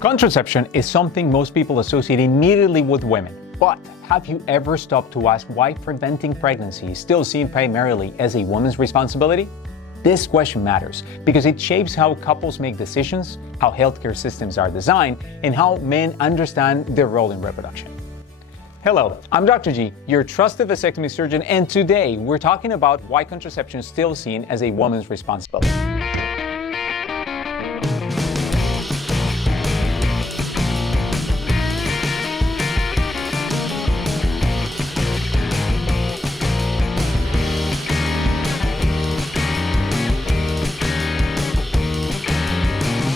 Contraception is something most people associate immediately with women. But have you ever stopped to ask why preventing pregnancy is still seen primarily as a woman's responsibility? This question matters because it shapes how couples make decisions, how healthcare systems are designed, and how men understand their role in reproduction. Hello, I'm Dr. G, your trusted vasectomy surgeon, and today we're talking about why contraception is still seen as a woman's responsibility.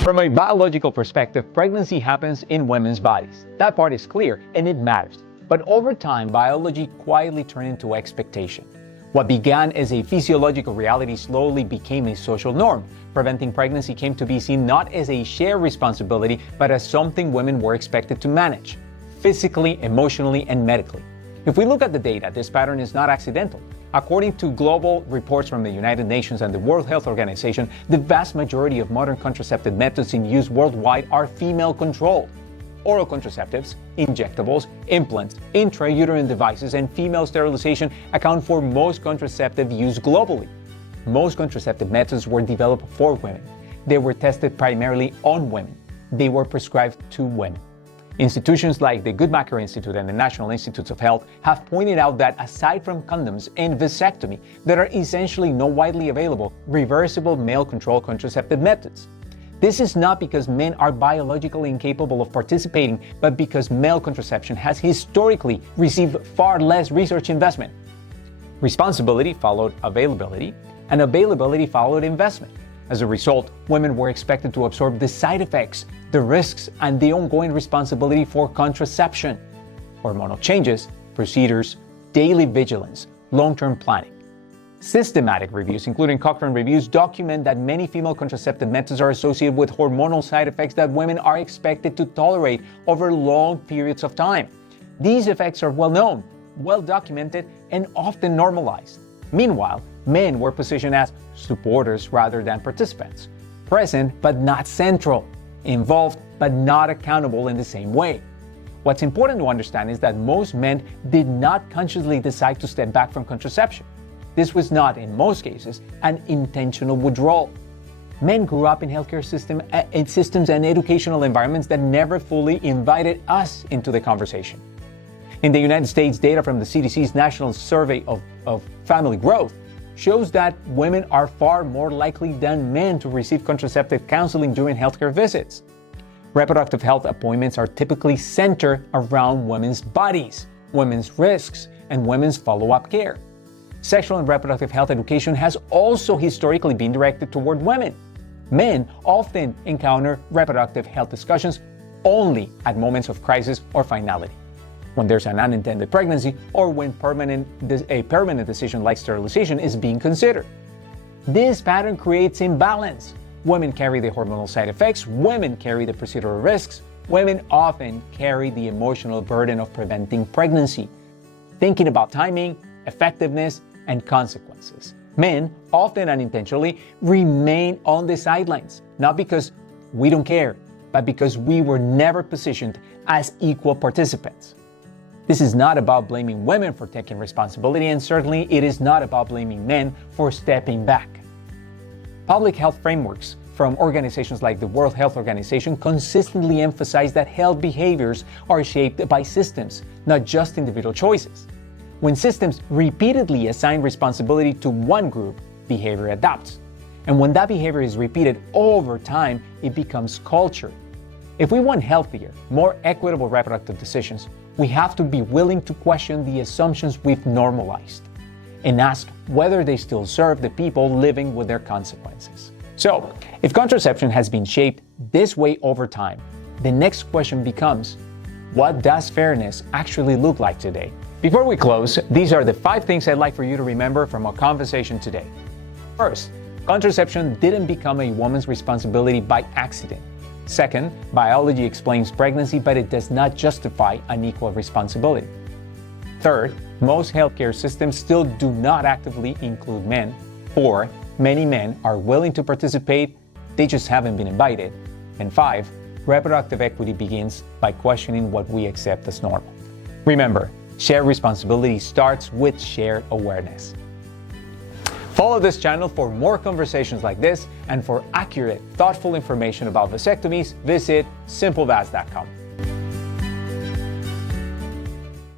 From a biological perspective, pregnancy happens in women's bodies. That part is clear and it matters. But over time, biology quietly turned into expectation. What began as a physiological reality slowly became a social norm. Preventing pregnancy came to be seen not as a shared responsibility, but as something women were expected to manage, physically, emotionally, and medically. If we look at the data, this pattern is not accidental. According to global reports from the United Nations and the World Health Organization, the vast majority of modern contraceptive methods in use worldwide are female-controlled. Oral contraceptives, injectables, implants, intrauterine devices, and female sterilization account for most contraceptive use globally. Most contraceptive methods were developed for women. They were tested primarily on women. They were prescribed to women. Institutions like the Guttmacher Institute and the National Institutes of Health have pointed out that aside from condoms and vasectomy, there are essentially no widely available reversible male-controlled contraceptive methods. This is not because men are biologically incapable of participating, but because male contraception has historically received far less research investment. Responsibility followed availability, and availability followed investment. As a result, women were expected to absorb the side effects, the risks, and the ongoing responsibility for contraception. Hormonal changes, procedures, daily vigilance, long-term planning. Systematic reviews, including Cochrane reviews, document that many female contraceptive methods are associated with hormonal side effects that women are expected to tolerate over long periods of time. These effects are well known, well documented, and often normalized. Meanwhile, men were positioned as supporters rather than participants, present but not central, involved but not accountable in the same way. What's important to understand is that most men did not consciously decide to step back from contraception. This was not, in most cases, an intentional withdrawal. Men grew up in healthcare systems and educational environments that never fully invited us into the conversation. In the United States, data from the CDC's National Survey of Family Growth shows that women are far more likely than men to receive contraceptive counseling during healthcare visits. Reproductive health appointments are typically centered around women's bodies, women's risks, and women's follow-up care. Sexual and reproductive health education has also historically been directed toward women. Men often encounter reproductive health discussions only at moments of crisis or finality, when there's an unintended pregnancy, or when a permanent decision like sterilization is being considered. This pattern creates imbalance. Women carry the hormonal side effects, women carry the procedural risks, women often carry the emotional burden of preventing pregnancy, thinking about timing, effectiveness, and consequences. Men, often unintentionally, remain on the sidelines, not because we don't care, but because we were never positioned as equal participants. This is not about blaming women for taking responsibility, and certainly it is not about blaming men for stepping back. Public health frameworks from organizations like the World Health Organization consistently emphasize that health behaviors are shaped by systems, not just individual choices. When systems repeatedly assign responsibility to one group, behavior adapts. And when that behavior is repeated over time, it becomes culture. If we want healthier, more equitable reproductive decisions, we have to be willing to question the assumptions we've normalized and ask whether they still serve the people living with their consequences. So, if contraception has been shaped this way over time, the next question becomes, what does fairness actually look like today? Before we close, these are the 5 things I'd like for you to remember from our conversation today. First, contraception didn't become a woman's responsibility by accident. Second, biology explains pregnancy, but it does not justify unequal responsibility. Third, most healthcare systems still do not actively include men. 4, many men are willing to participate, they just haven't been invited. And 5, reproductive equity begins by questioning what we accept as normal. Remember, shared responsibility starts with shared awareness. Follow this channel for more conversations like this, and for accurate, thoughtful information about vasectomies, visit simplevas.com.